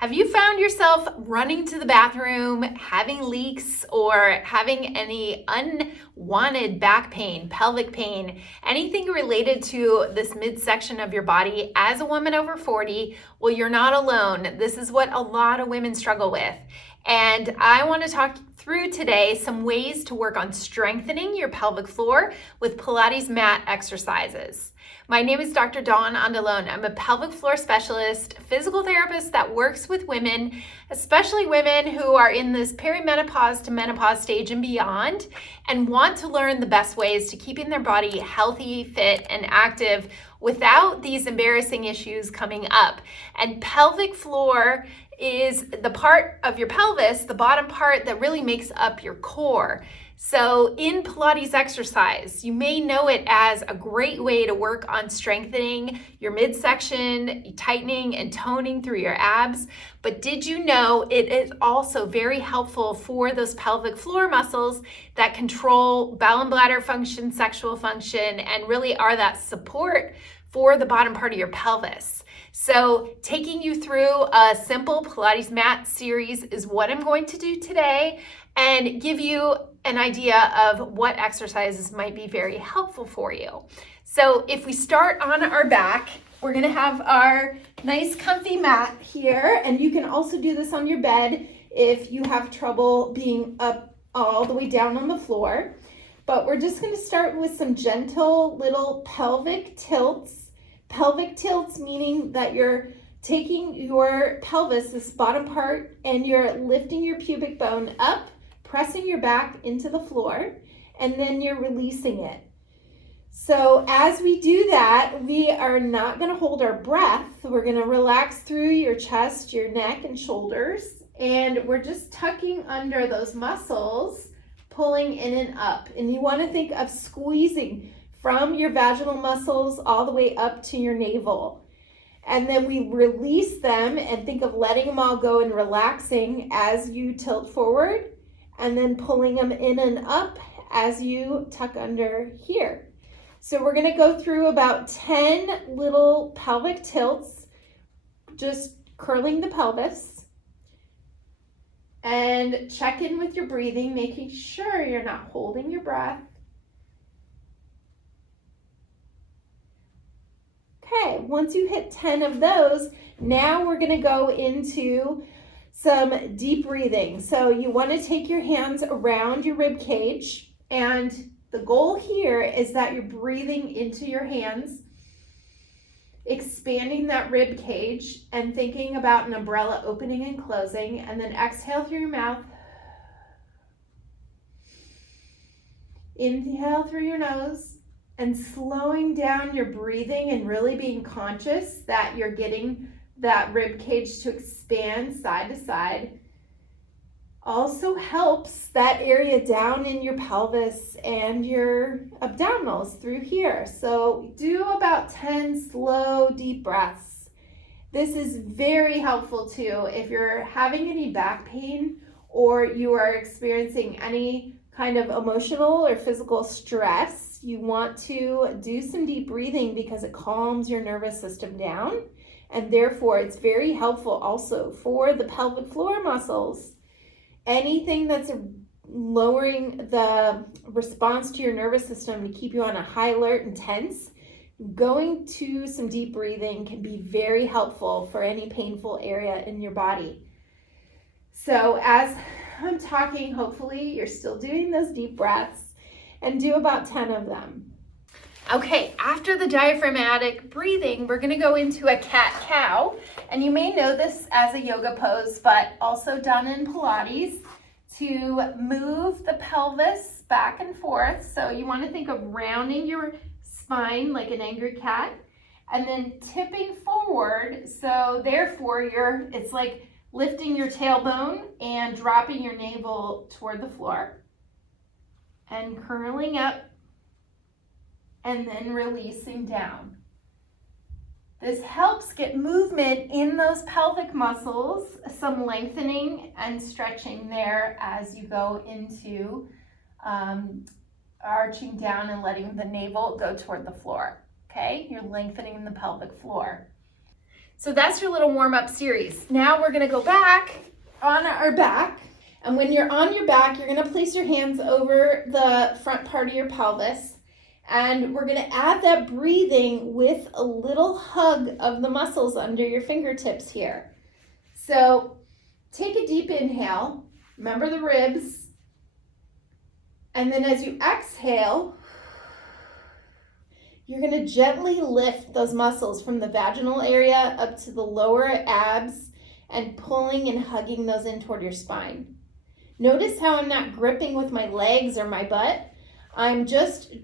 Have you found yourself running to the bathroom, having leaks, or having any unwanted back pain, pelvic pain, anything related to this midsection of your body as a woman over 40? Well, you're not alone. This is what a lot of women struggle with. And I want to talk through today some ways to work on strengthening your pelvic floor with Pilates mat exercises. My name is Dr. Dawn Andalone. I'm a pelvic floor specialist, physical therapist that works with women, especially women who are in this perimenopause to menopause stage and beyond, and want to learn the best ways to keeping their body healthy, fit, and active without these embarrassing issues coming up. And pelvic floor is the part of your pelvis, the bottom part that really makes up your core. So in Pilates exercise, you may know it as a great way to work on strengthening your midsection, tightening and toning through your abs. But did you know it is also very helpful for those pelvic floor muscles that control bowel and bladder function, sexual function, and really are that support for the bottom part of your pelvis. So taking you through a simple Pilates mat series is what I'm going to do today, and give you an idea of what exercises might be very helpful for you. So if we start on our back, we're gonna have our nice comfy mat here, and you can also do this on your bed if you have trouble being up all the way down on the floor. But we're just gonna start with some gentle little pelvic tilts. Pelvic tilts meaning that you're taking your pelvis, this bottom part, and you're lifting your pubic bone up, pressing your back into the floor, and then you're releasing it. So as we do that, we are not going to hold our breath. We're going to relax through your chest, your neck, and shoulders, and we're just tucking under those muscles, pulling in and up. And you want to think of squeezing from your vaginal muscles all the way up to your navel. And then we release them and think of letting them all go and relaxing as you tilt forward, and then pulling them in and up as you tuck under here. So we're gonna go through about 10 little pelvic tilts, just curling the pelvis. And check in with your breathing, making sure you're not holding your breath. Okay, once you hit 10 of those, now we're gonna go into some deep breathing. So you want to take your hands around your rib cage, and the goal here is that you're breathing into your hands, expanding that rib cage and thinking about an umbrella opening and closing, and then exhale through your mouth. Inhale through your nose, and slowing down your breathing and really being conscious that you're getting that rib cage to expand side to side. Also helps that area down in your pelvis and your abdominals through here. So do about 10 slow, deep breaths. This is very helpful too if you're having any back pain or you are experiencing any kind of emotional or physical stress. You want to do some deep breathing because it calms your nervous system down. And therefore, it's very helpful also for the pelvic floor muscles. Anything that's lowering the response to your nervous system to keep you on a high alert and tense, going to some deep breathing can be very helpful for any painful area in your body. So as I'm talking, hopefully you're still doing those deep breaths, and do about 10 of them. Okay, after the diaphragmatic breathing, we're gonna go into a cat-cow, and you may know this as a yoga pose, but also done in Pilates to move the pelvis back and forth. So you wanna think of rounding your spine like an angry cat, and then tipping forward, so therefore it's like lifting your tailbone and dropping your navel toward the floor, and curling up, and then releasing down. This helps get movement in those pelvic muscles, some lengthening and stretching there as you go into arching down and letting the navel go toward the floor. Okay, you're lengthening the pelvic floor. So that's your little warm-up series. Now we're gonna go back on our back. And when you're on your back, you're gonna place your hands over the front part of your pelvis. And we're gonna add that breathing with a little hug of the muscles under your fingertips here. So take a deep inhale, remember the ribs. And then as you exhale, you're gonna gently lift those muscles from the vaginal area up to the lower abs and pulling and hugging those in toward your spine. Notice how I'm not gripping with my legs or my butt. I'm just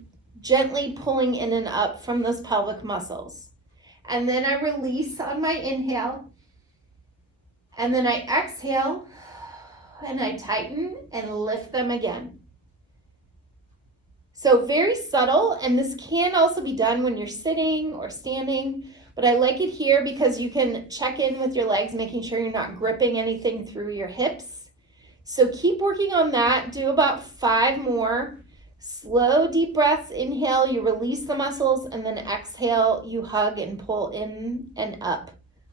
gently pulling in and up from those pelvic muscles. And then I release on my inhale. And then I exhale and I tighten and lift them again. So very subtle, and this can also be done when you're sitting or standing, but I like it here because you can check in with your legs, making sure you're not gripping anything through your hips. So keep working on that. Do about 5 more. Slow, deep breaths. Inhale, you release the muscles, and then exhale, you hug and pull in and up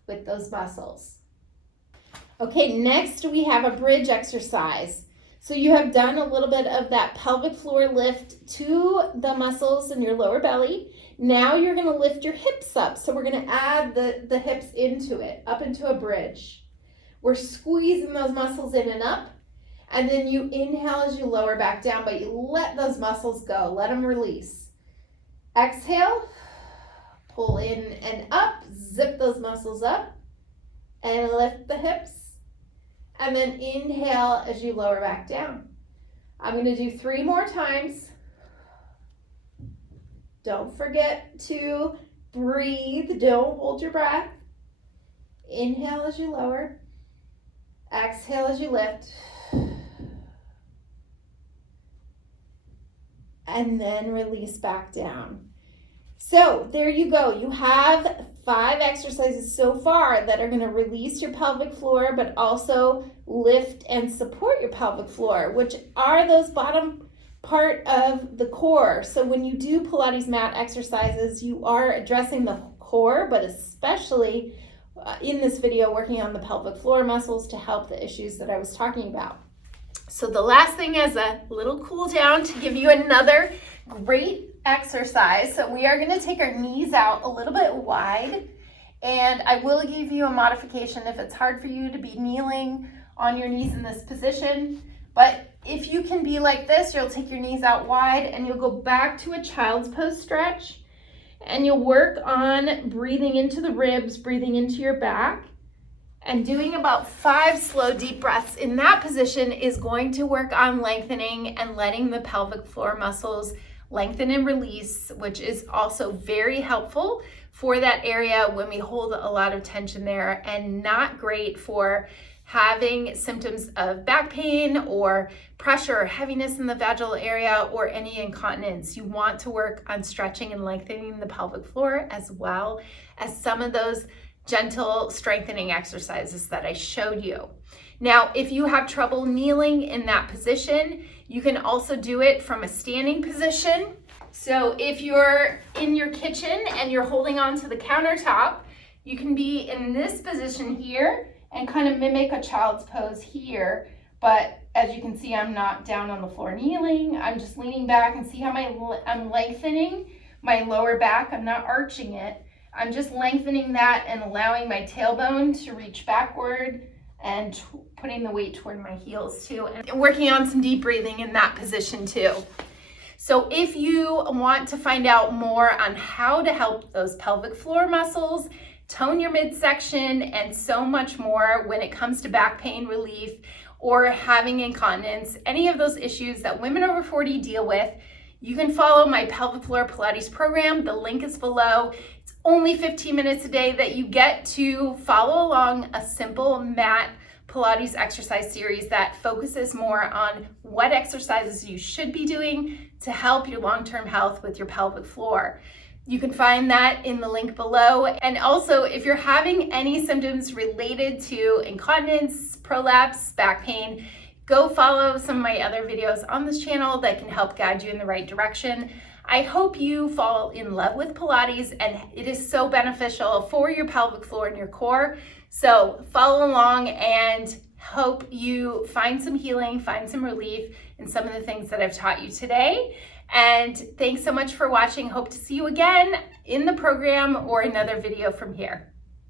with those muscles. Okay, next we have a bridge exercise. So you have done a little bit of that pelvic floor lift to the muscles in your lower belly. Now you're gonna lift your hips up. So we're gonna add the hips into it, up into a bridge. We're squeezing those muscles in and up. And then you inhale as you lower back down, but you let those muscles go, let them release. Exhale, pull in and up, zip those muscles up, and lift the hips. And then inhale as you lower back down. I'm gonna do 3 more times. Don't forget to breathe, don't hold your breath. Inhale as you lower, exhale as you lift. And then release back down. So there you go. You have 5 exercises so far that are going to release your pelvic floor, but also lift and support your pelvic floor, which are those bottom part of the core. So when you do Pilates mat exercises, you are addressing the core, but especially in this video, working on the pelvic floor muscles to help the issues that I was talking about. So the last thing is a little cool down to give you another great exercise. So we are going to take our knees out a little bit wide, and I will give you a modification if it's hard for you to be kneeling on your knees in this position. But if you can be like this, you'll take your knees out wide and you'll go back to a child's pose stretch, and you'll work on breathing into the ribs, breathing into your back, and doing about 5 slow deep breaths in that position is going to work on lengthening and letting the pelvic floor muscles lengthen and release, which is also very helpful for that area when we hold a lot of tension there, and not great for having symptoms of back pain or pressure or heaviness in the vaginal area or any incontinence. You want to work on stretching and lengthening the pelvic floor, as well as some of those gentle strengthening exercises that I showed you. Now, if you have trouble kneeling in that position, you can also do it from a standing position. So if you're in your kitchen and you're holding on to the countertop, you can be in this position here and kind of mimic a child's pose here. But as you can see, I'm not down on the floor kneeling. I'm just leaning back, and see how I'm lengthening my lower back. I'm not arching it. I'm just lengthening that and allowing my tailbone to reach backward and putting the weight toward my heels too, and working on some deep breathing in that position too. So if you want to find out more on how to help those pelvic floor muscles, tone your midsection, and so much more when it comes to back pain relief or having incontinence, any of those issues that women over 40 deal with, you can follow my pelvic floor Pilates program. The link is below. It's only 15 minutes a day that you get to follow along a simple mat Pilates exercise series that focuses more on what exercises you should be doing to help your long-term health with your pelvic floor. You can find that in the link below. And also, if you're having any symptoms related to incontinence, prolapse, back pain, go follow some of my other videos on this channel that can help guide you in the right direction. I hope you fall in love with Pilates, and it is so beneficial for your pelvic floor and your core. So follow along and hope you find some healing, find some relief in some of the things that I've taught you today. And thanks so much for watching. Hope to see you again in the program or another video from here.